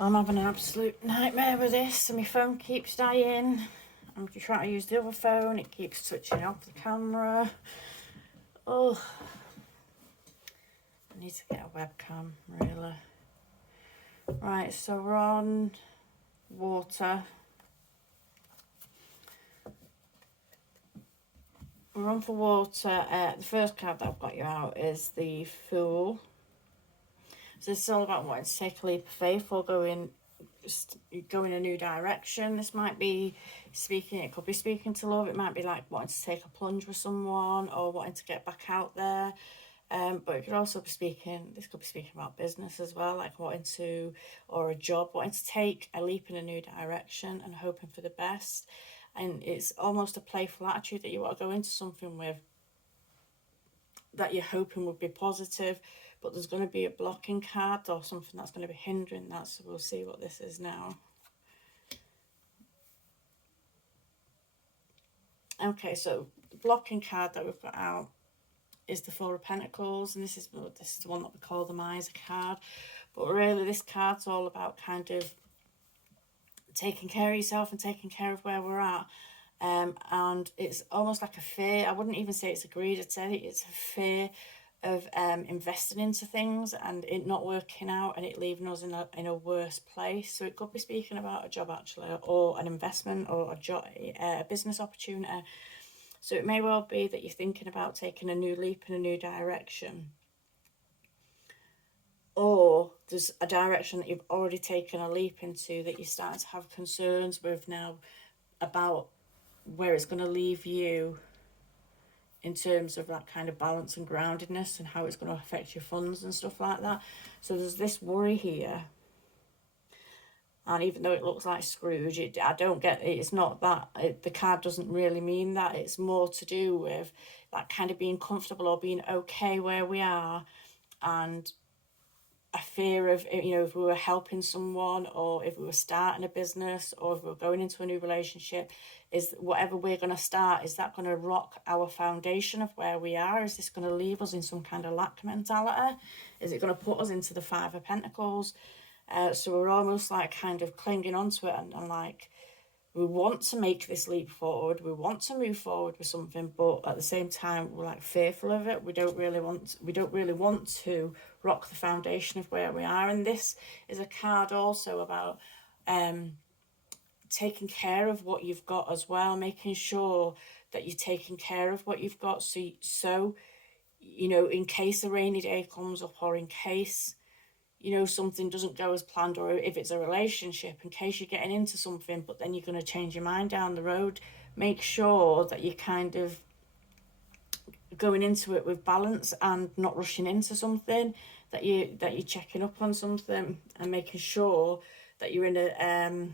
I'm having an absolute nightmare with this, and my phone keeps dying. I'm trying to use the other phone, it keeps touching off the camera. Oh, I need to get a webcam, really. Right, so we're on water. We're on for water. The first card that I've got you out is the Fool. So this is all about wanting to take a leap of faith or go in a new direction. This might be speaking, it could be speaking to love, it might be like wanting to take a plunge with someone or wanting to get back out there. But it could also be this could be speaking about business as well, like wanting to, or a job, wanting to take a leap in a new direction and hoping for the best. And it's almost a playful attitude that you want to go into something with, that you're hoping would be positive, but there's going to be a blocking card or something that's going to be hindering that. So we'll see what this is now. Okay, so the blocking card that we've got out is the Four of Pentacles, and this is the one that we call the Miser card. But really, this card's all about kind of taking care of yourself and taking care of where we're at. And it's almost like a fear. I wouldn't even say it's a greed. I'd say it's a fear of investing into things and it not working out and it leaving us in a worse place. So it could be speaking about a job actually, or an investment, or a business opportunity. So it may well be that you're thinking about taking a new leap in a new direction, or there's a direction that you've already taken a leap into that you're starting to have concerns with now about where it's going to leave you in terms of that kind of balance and groundedness and how it's going to affect your funds and stuff like that. So there's this worry here. And even though it looks like Scrooge, I don't get it. It's not that. The card doesn't really mean that. It's more to do with that kind of being comfortable or being okay where we are, and a fear of, if we were helping someone, or if we were starting a business, or if we were going into a new relationship, is whatever we're going to start, is that going to rock our foundation of where we are? Is this going to leave us in some kind of lack mentality? Is it going to put us into the Five of Pentacles? So we're almost like kind of clinging onto it, and like, we want to make this leap forward, we want to move forward with something, but at the same time we're like fearful of it. We don't really want to rock the foundation of where we are. And this is a card also about taking care of what you've got as well, making sure that you're taking care of what you've got, so in case a rainy day comes up, or in case something doesn't go as planned, or if it's a relationship, in case you're getting into something but then you're going to change your mind down the road, make sure that you're kind of going into it with balance and not rushing into something, that you're checking up on something and making sure that you're in a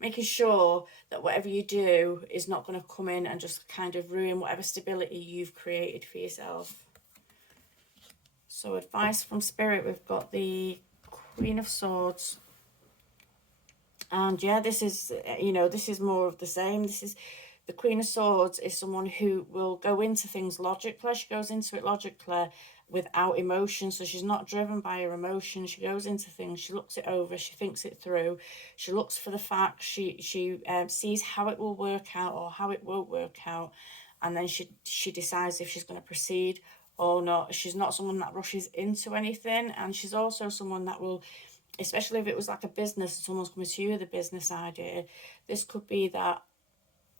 making sure that whatever you do is not going to come in and just kind of ruin whatever stability you've created for yourself. So advice from Spirit, we've got the Queen of Swords. And yeah, this is more of the same. This is the Queen of Swords is someone who will go into things logically. She goes into it logically without emotion. So she's not driven by her emotions. She goes into things, she looks it over, she thinks it through. She looks for the facts. She sees how it will work out or how it won't work out. And then she decides if she's going to proceed or not. She's not someone that rushes into anything. And she's also someone that will, especially if it was like a business, someone's coming to you with a business idea. This could be that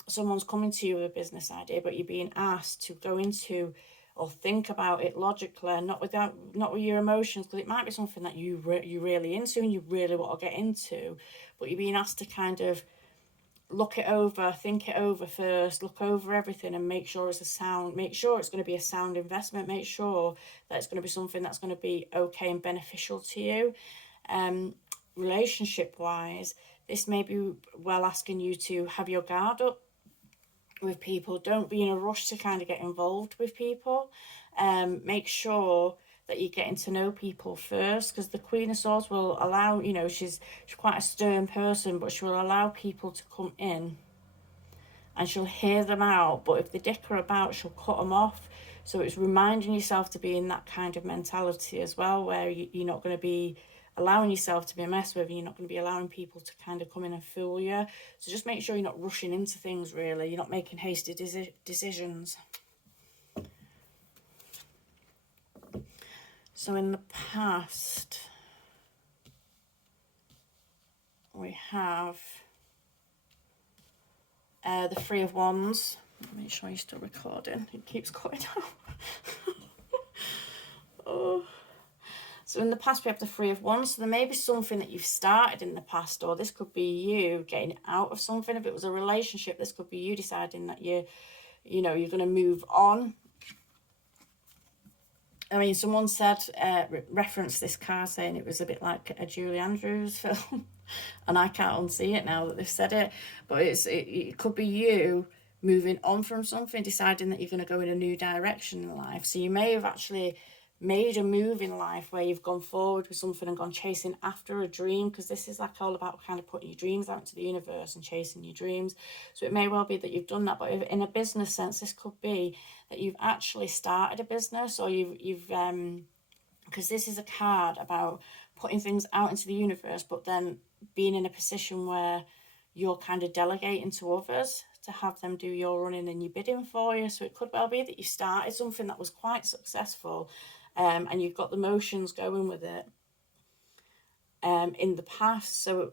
someone's coming to you with a business idea, but you're being asked to go into or think about it logically, and not with your emotions, because it might be something that you're really into and you really want to get into, but you're being asked to kind of look it over, think it over first, look over everything and make sure it's going to be a sound investment, make sure that it's going to be something that's going to be okay and beneficial to you. Relationship wise, this may be well asking you to have your guard up with people. Don't be in a rush to kind of get involved with people. Make sure that you're getting to know people first, because the Queen of Swords will allow, she's quite a stern person, but she will allow people to come in and she'll hear them out, but if they dicker about, she'll cut them off. So it's reminding yourself to be in that kind of mentality as well, where you're not going to be allowing yourself to be messed with, and you're not going to be allowing people to kind of come in and fool you. So just make sure you're not rushing into things, really. You're not making hasty decisions. So in the past, we have the Three of Wands. Make sure you're still recording. It keeps cutting out. Oh. So in the past, we have the Three of Wands. So there may be something that you've started in the past, or this could be you getting out of something. If it was a relationship, this could be you deciding that you're going to move on. I mean, someone said, referenced this card saying it was a bit like a Julie Andrews film. And I can't unsee it now that they've said it. But it could be you moving on from something, deciding that you're going to go in a new direction in life. So you may have actually made a move in life where you've gone forward with something and gone chasing after a dream, because this is like all about kind of putting your dreams out into the universe and chasing your dreams. So it may well be that you've done that, but if, in a business sense, this could be that you've actually started a business, or you've because this is a card about putting things out into the universe, but then being in a position where you're kind of delegating to others to have them do your running and your bidding for you. So it could well be that you started something that was quite successful, and you've got the motions going with it in the past. So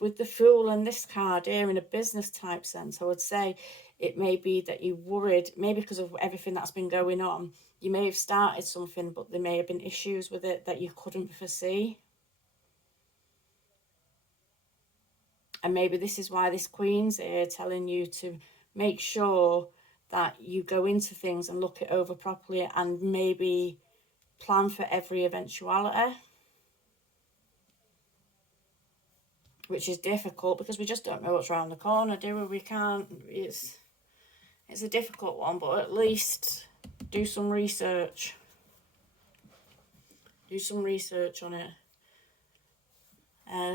with the Fool and this card here, in a business type sense, I would say it may be that you worried, maybe because of everything that's been going on, you may have started something, but there may have been issues with it that you couldn't foresee. And maybe this is why this Queen's here telling you to make sure that you go into things and look it over properly, and maybe plan for every eventuality, which is difficult because we just don't know what's around the corner, do we? We can't. It's a difficult one, but at least do some research. Do some research on it.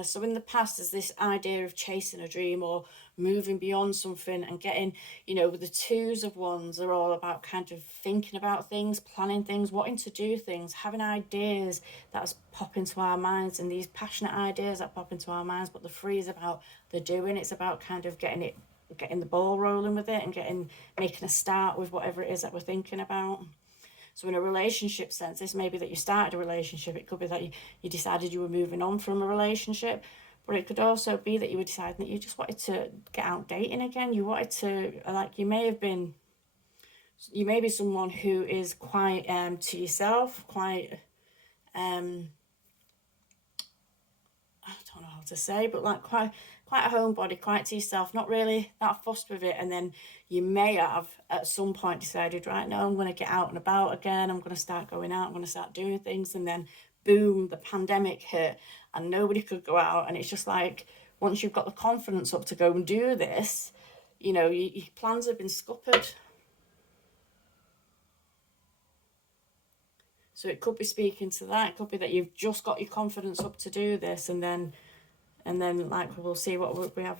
So in the past, there's this idea of chasing a dream or moving beyond something and getting, the Twos of Wands are all about kind of thinking about things, planning things, wanting to do things, having ideas that pop into our minds, and these passionate ideas that pop into our minds. But the Three is about the doing. It's about kind of getting the ball rolling with it and making a start with whatever it is that we're thinking about. So in a relationship sense, this may be that you started a relationship. It could be that you decided you were moving on from a relationship. But it could also be that you were deciding that you just wanted to get out dating again. You wanted to, you may be someone who is quite to yourself, quite, I don't know how to say, but like quite a homebody, quite to yourself, not really that fussed with it. And then you may have at some point decided, right, no, I'm going to get out and about again. I'm going to start going out. I'm going to start doing things. And then boom, the pandemic hit and nobody could go out. And it's just like, once you've got the confidence up to go and do this, your plans have been scuppered. So it could be speaking to that. It could be that you've just got your confidence up to do this, and then like we'll see what we have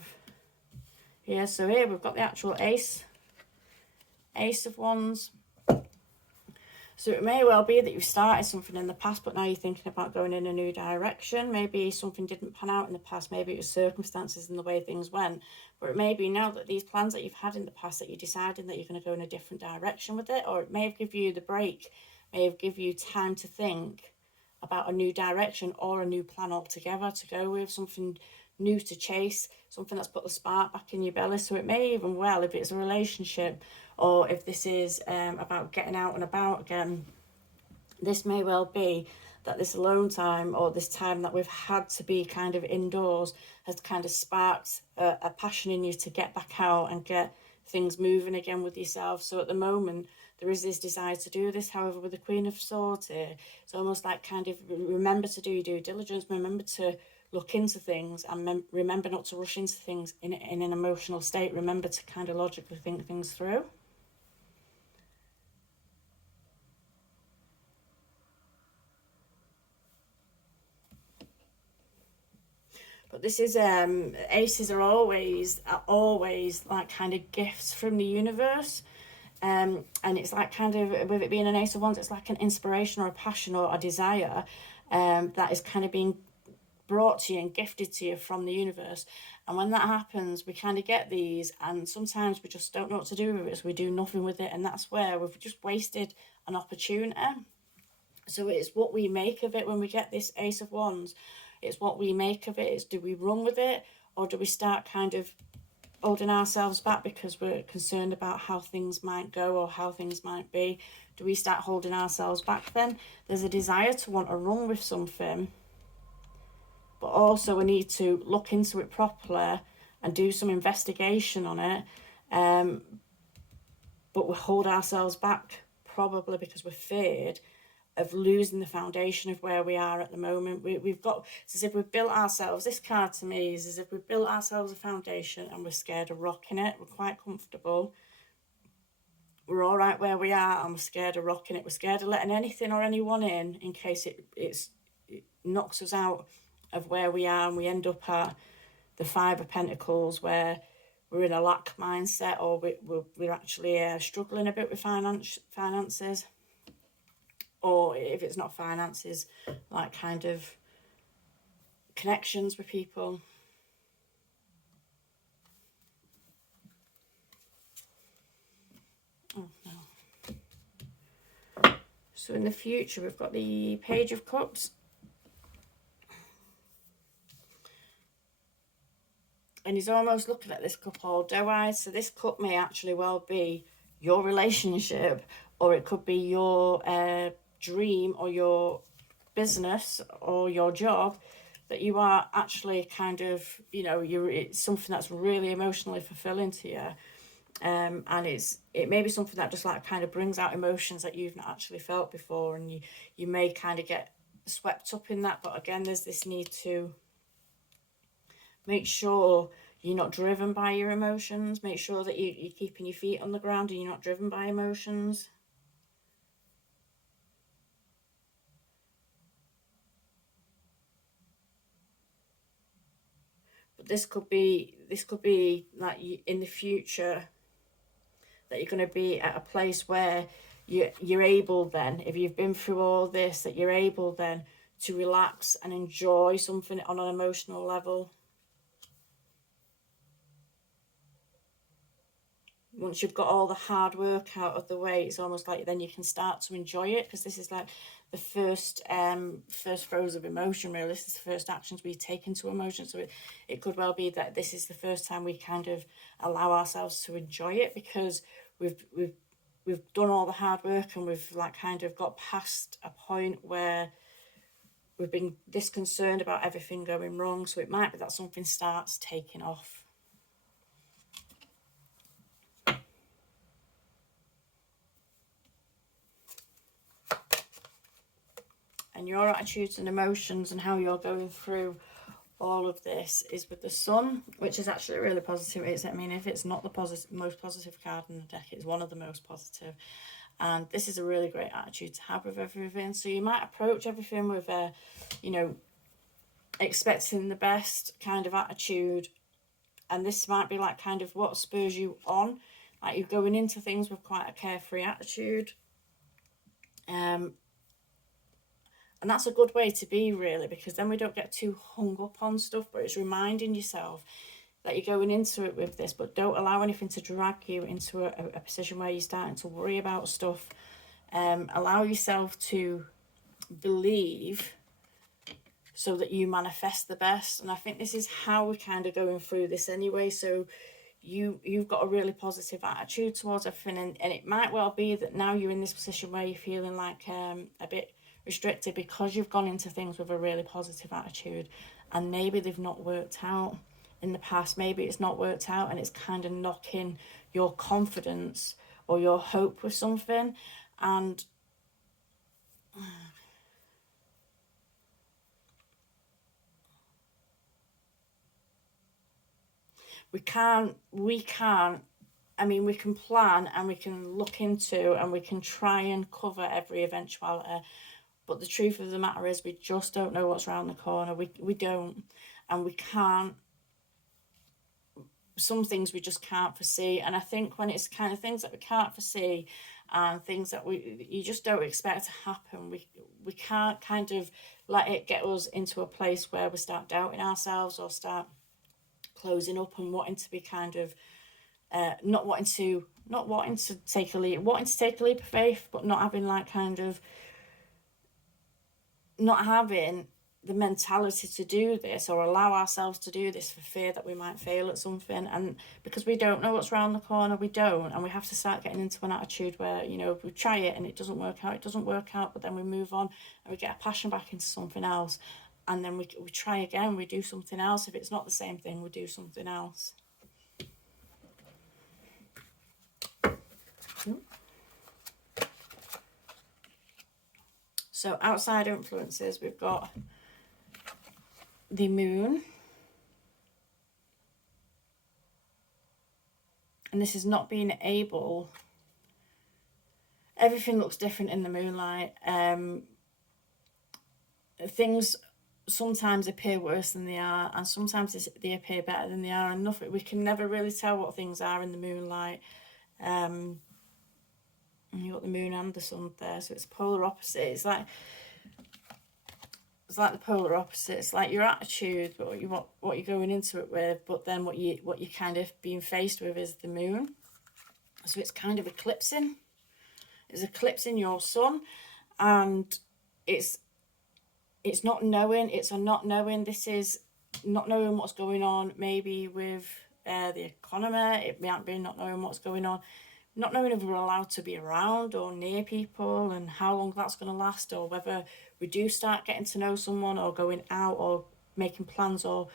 here. So here we've got the actual Ace of Wands. So it may well be that you've started something in the past, but now you're thinking about going in a new direction. Maybe something didn't pan out in the past. Maybe it was circumstances and the way things went. But it may be now that these plans that you've had in the past, that you're deciding that you're going to go in a different direction with it. Or it may have given you the break, may have given you time to think about a new direction or a new plan altogether to go with, something new to chase, something that's put the spark back in your belly. So it may even well, if it's a relationship, or if this is about getting out and about again, this may well be that this alone time, or this time that we've had to be kind of indoors, has kind of sparked a passion in you to get back out and get things moving again with yourself. So at the moment, there is this desire to do this. However, with the Queen of Swords here, it's almost like kind of remember to do your due diligence, remember to look into things, and remember not to rush into things in an emotional state. Remember to kind of logically think things through. But this is aces are always like kind of gifts from the universe. And it's like kind of, with it being an Ace of Wands, it's like an inspiration or a passion or a desire. that is kind of being brought to you and gifted to you from the universe. And when that happens, we kind of get these, and sometimes we just don't know what to do with it, so we do nothing with it, and that's where we've just wasted an opportunity. So it's what we make of it when we get this Ace of Wands. It's what we make of it. It's, do we run with it, or do we start kind of holding ourselves back because we're concerned about how things might go or how things might be? Do we start holding ourselves back then? There's a desire to want to run with something, but also we need to look into it properly and do some investigation on it. But we hold ourselves back probably because we're feared of losing the foundation of where we are at the moment. We've got, it's as if we've built ourselves, this card to me is as if we've built ourselves a foundation and we're scared of rocking it. We're quite comfortable. We're all right where we are, and we're scared of rocking it. We're scared of letting anything or anyone in case it knocks us out of where we are, and we end up at the Five of Pentacles where we're in a lack mindset, or we're actually struggling a bit with finances. Or if it's not finances, like kind of connections with people. Oh, no. So in the future, we've got the Page of Cups. And he's almost looking at this cup all doe-eyed. So this cup may actually well be your relationship, or it could be your dream or your business or your job that you are actually kind of, it's something that's really emotionally fulfilling to you. And it may be something that just like kind of brings out emotions that you've not actually felt before, and you may kind of get swept up in that. But again, there's this need to make sure you're not driven by your emotions. Make sure that you're keeping your feet on the ground and you're not driven by emotions. But this could be like in the future that you're going to be at a place where you're able then, if you've been through all this, that you're able then to relax and enjoy something on an emotional level. Once you've got all the hard work out of the way, it's almost like then you can start to enjoy it, because this is like the first throes of emotion, really. This is the first actions we take into emotion. So it could well be that this is the first time we kind of allow ourselves to enjoy it, because we've done all the hard work, and we've like kind of got past a point where we've been this concerned about everything going wrong. So it might be that something starts taking off. And your attitudes and emotions and how you're going through all of this is with the Sun, which is actually really positive. If it's not the most positive card in the deck, it's one of the most positive. And this is a really great attitude to have with everything. So you might approach everything with a, expecting the best kind of attitude. And this might be like kind of what spurs you on. Like you're going into things with quite a carefree attitude. And that's a good way to be, really, because then we don't get too hung up on stuff, but it's reminding yourself that you're going into it with this, but don't allow anything to drag you into a position where you're starting to worry about stuff. Allow yourself to believe so that you manifest the best. And I think this is how we're kind of going through this anyway. So you've got a really positive attitude towards everything, and it might well be that now you're in this position where you're feeling like a bit restricted because you've gone into things with a really positive attitude, and maybe they've not worked out in the past. Maybe it's not worked out, and it's kind of knocking your confidence or your hope with something. And we can plan, and we can look into, and we can try and cover every eventuality. But the truth of the matter is, we just don't know what's around the corner. We don't. And we can't. Some things we just can't foresee. And I think when it's kind of things that we can't foresee, and things that you just don't expect to happen. We can't kind of let it get us into a place where we start doubting ourselves or start closing up and wanting to be kind of not wanting to take a leap, wanting to take a leap of faith, but not having like kind of not having the mentality to do this or allow ourselves to do this for fear that we might fail at something. And because we don't know what's around the corner, we don't, and we have to start getting into an attitude where, you know, if we try it and it doesn't work out, it doesn't work out, but then we move on and we get a passion back into something else, and then we try again, we do something else. If it's not the same thing, we do something else. So outside influences, we've got the moon. And this is not being able, everything looks different in the moonlight. Things sometimes appear worse than they are, and sometimes they appear better than they are, and nothing, we can never really tell what things are in the moonlight. And you've got the moon and the sun there, so it's polar opposite. It's like the polar opposite. It's like your attitude, but what you're going into it with, but then what you're kind of being faced with is the moon. So it's kind of eclipsing. It's eclipsing your sun, and it's not knowing. It's a not knowing. This is not knowing what's going on. Maybe with the economy, it might be not knowing what's going on. Not knowing if we're allowed to be around or near people and how long that's going to last, or whether we do start getting to know someone or going out or making plans or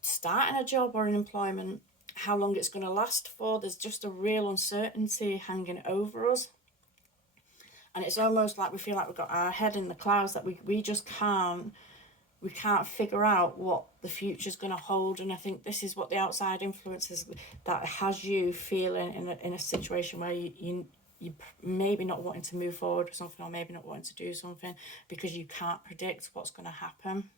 starting a job or an employment, how long it's going to last for. There's just a real uncertainty hanging over us. And it's almost like we feel like we've got our head in the clouds, that we just can't figure out what the future's going to hold. And I think this is what the outside influences that has you feeling in a situation where you maybe not wanting to move forward with something, or maybe not wanting to do something because you can't predict what's going to happen.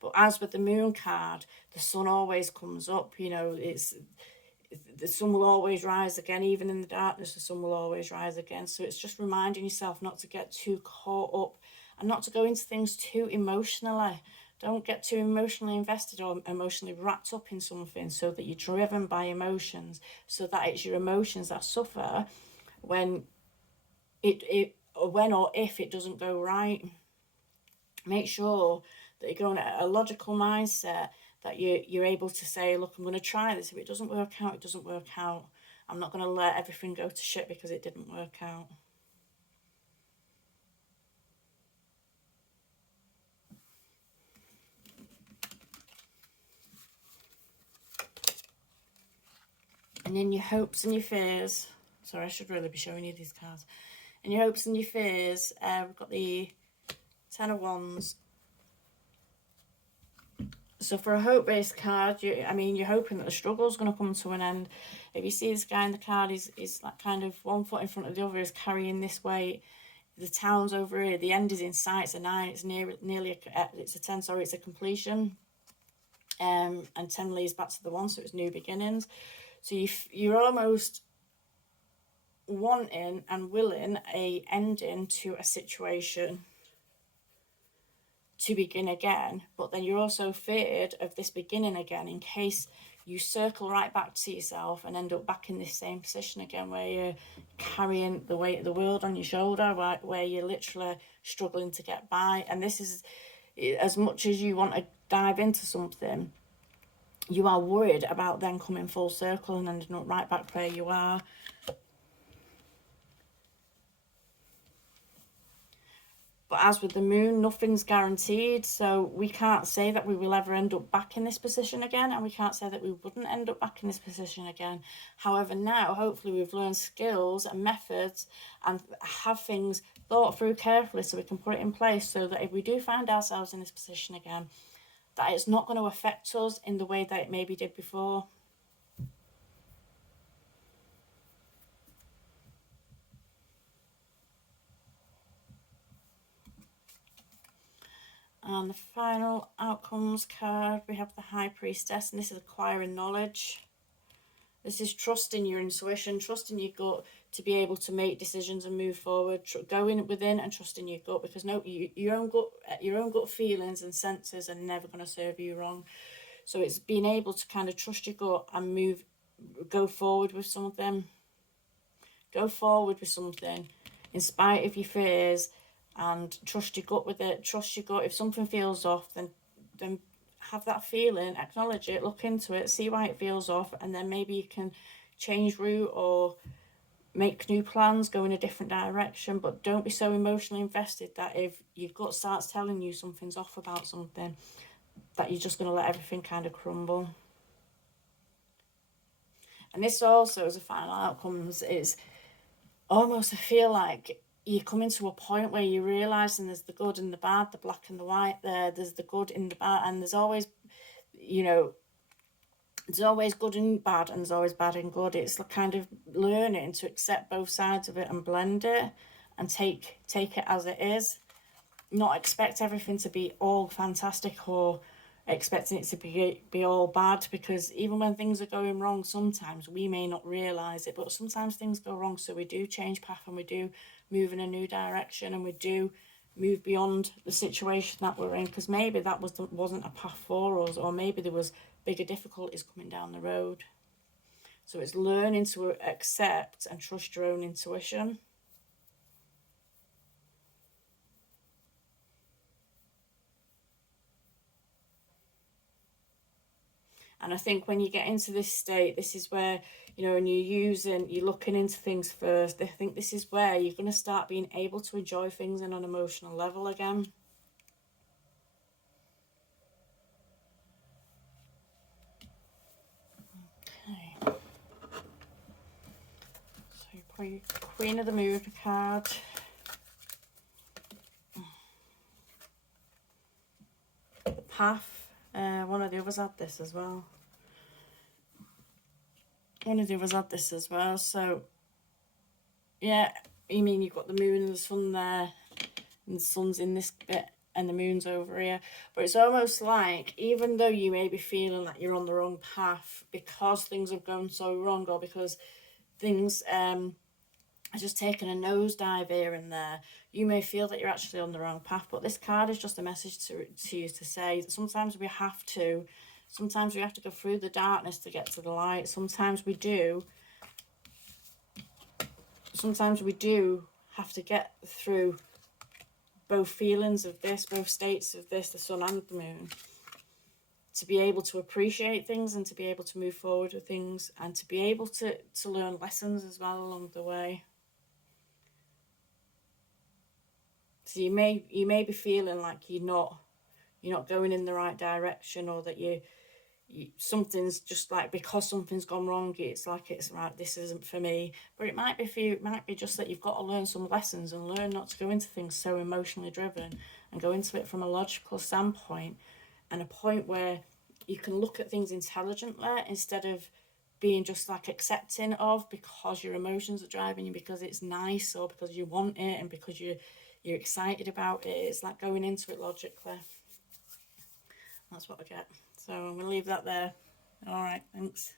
But as with the moon card, the sun always comes up. You know, the sun will always rise again. Even in the darkness, the sun will always rise again. So it's just reminding yourself not to get too caught up and not to go into things too emotionally. Don't get too emotionally invested or emotionally wrapped up in something, so that you're driven by emotions, so that it's your emotions that suffer when when or if it doesn't go right. Make sure that you're going at a logical mindset, that you're able to say, look, I'm going to try this. If it doesn't work out, it doesn't work out. I'm not going to let everything go to shit because it didn't work out. And in your hopes and your fears, sorry, I should really be showing you these cards. In your hopes and your fears, we've got the Ten of Wands. So for a hope-based card, you're hoping that the struggle is going to come to an end. If you see this guy in the card, he's like kind of one foot in front of the other, is carrying this weight. The town's over here. The end is in sight. It's a 9. It's it's a 10. Sorry, it's a completion. And 10 leads back to the 1, so it's new beginnings. So you're almost wanting and willing a ending to a situation to begin again, but then you're also feared of this beginning again, in case you circle right back to yourself and end up back in this same position again, where you're carrying the weight of the world on your shoulder, where you're literally struggling to get by. And this is, as much as you want to dive into something, you are worried about then coming full circle and ending up right back where you are. But as with the moon, nothing's guaranteed. So we can't say that we will ever end up back in this position again, and we can't say that we wouldn't end up back in this position again. However, now, hopefully, we've learned skills and methods and have things thought through carefully, so we can put it in place, so that if we do find ourselves in this position again, that it's not going to affect us in the way that it maybe did before. And the final outcomes card, we have the High Priestess, and this is acquiring knowledge. This is trusting your intuition, trusting your gut, to be able to make decisions and move forward. Going within and trusting your gut, because your own gut feelings and senses are never going to serve you wrong. So it's being able to kind of trust your gut and go forward with something. Go forward with something in spite of your fears, and trust your gut with it. Trust your gut. If something feels off, then have that feeling, acknowledge it, look into it, see why it feels off, and then maybe you can change route or make new plans, go in a different direction. But don't be so emotionally invested that if your gut starts telling you something's off about something, that you're just going to let everything kind of crumble. And this also, as a final outcomes, is almost, I feel like you're coming to a point where you're realising there's the good and the bad, the black and the white there's the good and the bad, and there's always, there's always good and bad, and there's always bad and good. It's kind of learning to accept both sides of it and blend it and take it as it is. Not expect everything to be all fantastic or expecting it to be all bad, because even when things are going wrong, sometimes we may not realise it, but sometimes things go wrong, so we do change path and we do move in a new direction and we do move beyond the situation that we're in, because maybe that wasn't a path for us, or maybe there was bigger difficulties coming down the road. So it's learning to accept and trust your own intuition. And I think when you get into this state, this is where, and you're looking into things first, I think this is where you're going to start being able to enjoy things on an emotional level again. Okay. So you pull your Queen of the Moon card. Path. One of the others had this as well. So, yeah, you've got the moon and the sun there, and the sun's in this bit, and the moon's over here. But it's almost like, even though you may be feeling like you're on the wrong path because things have gone so wrong, or because things are just taking a nosedive here and there, you may feel that you're actually on the wrong path. But this card is just a message to you to say that sometimes we have to go through the darkness to get to the light. Sometimes we do have to get through both feelings of this, both states of this, the sun and the moon, to be able to appreciate things and to be able to move forward with things, and to be able to learn lessons as well along the way. So you may be feeling like you're not going in the right direction, or that something's just like, because something's gone wrong, it's like, it's right, this isn't for me. But it might be just that you've got to learn some lessons and learn not to go into things so emotionally driven, and go into it from a logical standpoint, and a point where you can look at things intelligently instead of being just like accepting of, because your emotions are driving you, because it's nice, or because you want it, and because you're excited about it. It's like going into it logically. That's what I get. So I'm going to leave that there. All right, thanks.